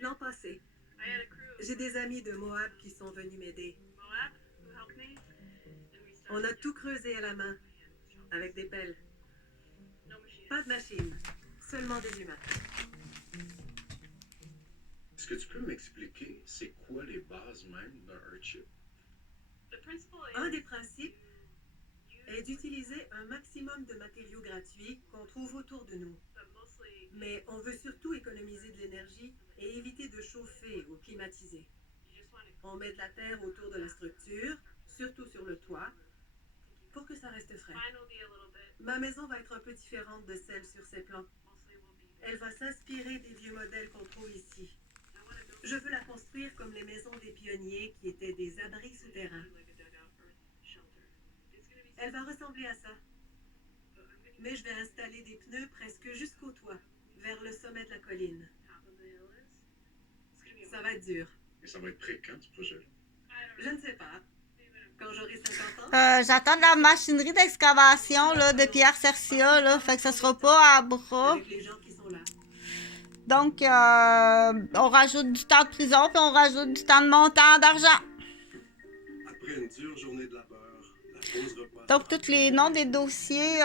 L'an passé, j'ai des amis de Moab qui sont venus m'aider. On a tout creusé à la main, avec des pelles. Pas de machine, seulement des humains. Est-ce que tu peux m'expliquer c'est quoi les bases même d'un Earthship? Un des principes est d'utiliser un maximum de matériaux gratuits qu'on trouve autour de nous. Mais on veut surtout économiser de l'énergie et éviter de chauffer ou climatiser. On met de la terre autour de la structure, surtout sur le toit, pour que ça reste frais. Ma maison va être un peu différente de celle sur ces plans. Elle va s'inspirer des vieux modèles qu'on trouve ici. Je veux la construire comme les maisons des pionniers qui étaient des abris souterrains. Elle va ressembler à ça. Mais je vais installer des pneus presque jusqu'au toit, vers le sommet de la colline. Ça va être dur. Et ça va être prêt quand, ce projet-là? Je ne sais pas. Quand j'aurai 50 ans. J'attends de la machinerie d'excavation là, de Pierre Cercia, là, fait que ça sera pas à bras. Avec les gens qui sont là. Donc, on rajoute du temps de prison, puis on rajoute du temps de montant d'argent. Après une dure journée de labeur, la pause repas... Donc, tous les noms des dossiers,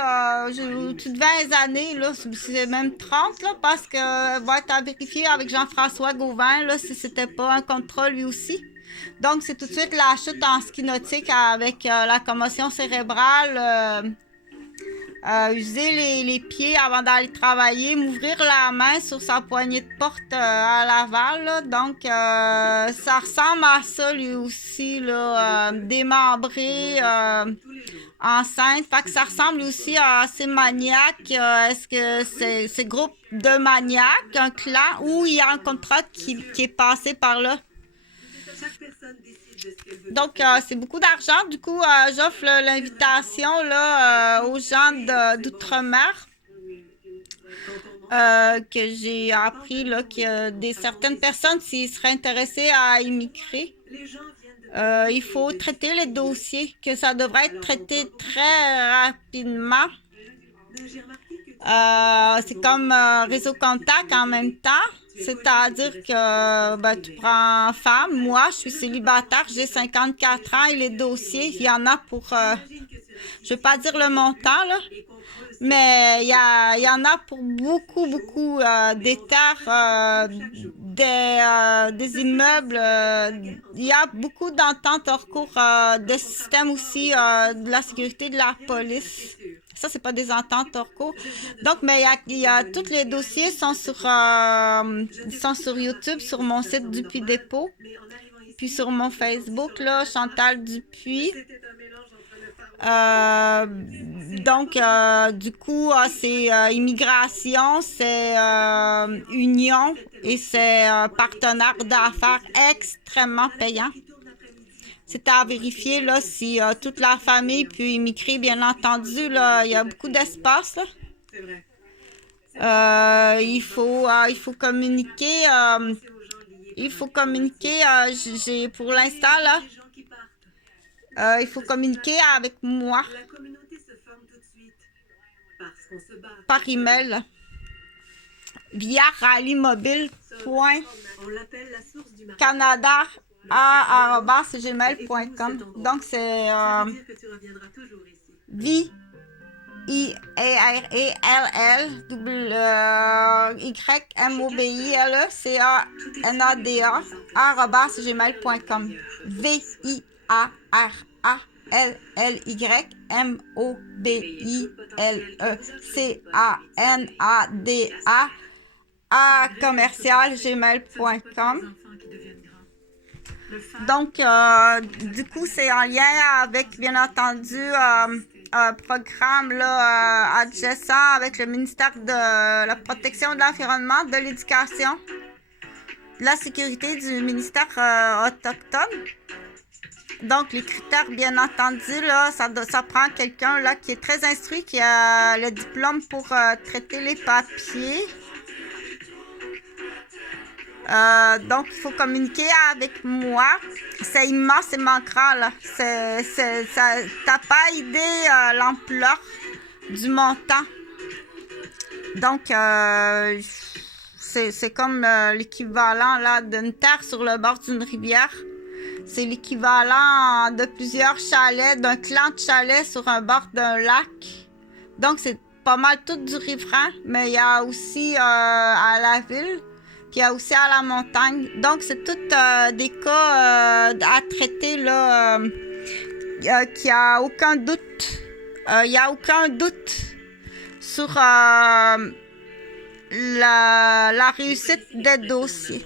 j'ai au-dessus de 20 années, là, c'est même 30, là, parce que va être à vérifier avec Jean-François Gauvin, là, si c'était pas un contrat lui aussi. Donc, c'est tout de suite la chute en ski nautique avec la commotion cérébrale, user les pieds avant d'aller travailler, m'ouvrir la main sur sa poignée de porte à Laval. Là. Donc, ça ressemble à ça lui aussi, là, démembré, enceinte. Fait que ça ressemble aussi à ces maniaques. Est-ce que c'est groupe de maniaques, un clan, ou il y a un contrat qui est passé par là? Chaque personne décide de ce qu'elle veut. Donc, c'est beaucoup d'argent. Du coup, j'offre l'invitation là, aux gens d'outre-mer que j'ai appris là, qu'il y a certaines personnes, s'ils seraient intéressés à immigrer, Les gens viennent de... il faut traiter les dossiers, que ça devrait être traité très rapidement. J'ai remarqué que C'est comme réseau contact en même temps. C'est-à-dire que ben, tu prends femme, moi je suis célibataire, j'ai 54 ans et les dossiers, il y en a pour, je vais pas dire le montant là, mais il y en a pour beaucoup des terres, des immeubles, il y a beaucoup d'ententes hors cours, de systèmes aussi de la sécurité de la police. Ça, c'est pas des ententes hors cours. Donc, mais tous les dossiers sont sur YouTube, sur mon site Dupuis Dépôt, puis sur mon Facebook, là, Chantal Dupuis. Donc, du coup, c'est immigration, c'est union et c'est partenaire d'affaires extrêmement payant. C'est à vérifier là, si toute la famille peut immigrer, bien entendu. Là, il y a beaucoup d'espace. Là. c'est vrai. Il faut communiquer. Il faut communiquer. J'ai pour l'instant là. Les gens qui partent. Il faut communiquer avec moi La communauté se forme tout de suite. Parce qu'on se bat. par email via rallymobile.canada On l'appelle la source du marché. @gmail.com. Donc c'est Ça veut dire que tu reviendras toujours ici. VIRALLYMOBILECANADA @gmail.com. Donc, du coup, c'est en lien avec, bien entendu, un programme là, adjacent avec le ministère de la Protection de l'Environnement, de l'Éducation, de la Sécurité du ministère autochtone. Donc, les critères, bien entendu, là, ça prend quelqu'un là, qui est très instruit, qui a le diplôme pour traiter les papiers. Donc, il faut communiquer avec moi. C'est immensément grand, là. T'as pas idée l'ampleur du montant. Donc, c'est comme l'équivalent là d'une terre sur le bord d'une rivière. C'est l'équivalent de plusieurs chalets, d'un clan de chalets sur un bord d'un lac. Donc, c'est pas mal tout du riverain, mais il y a aussi à la ville, puis il y a aussi à la montagne. Donc, c'est tous des cas à traiter, là, qu'il n'y a aucun doute. Il n'y a aucun doute sur la réussite des dossiers.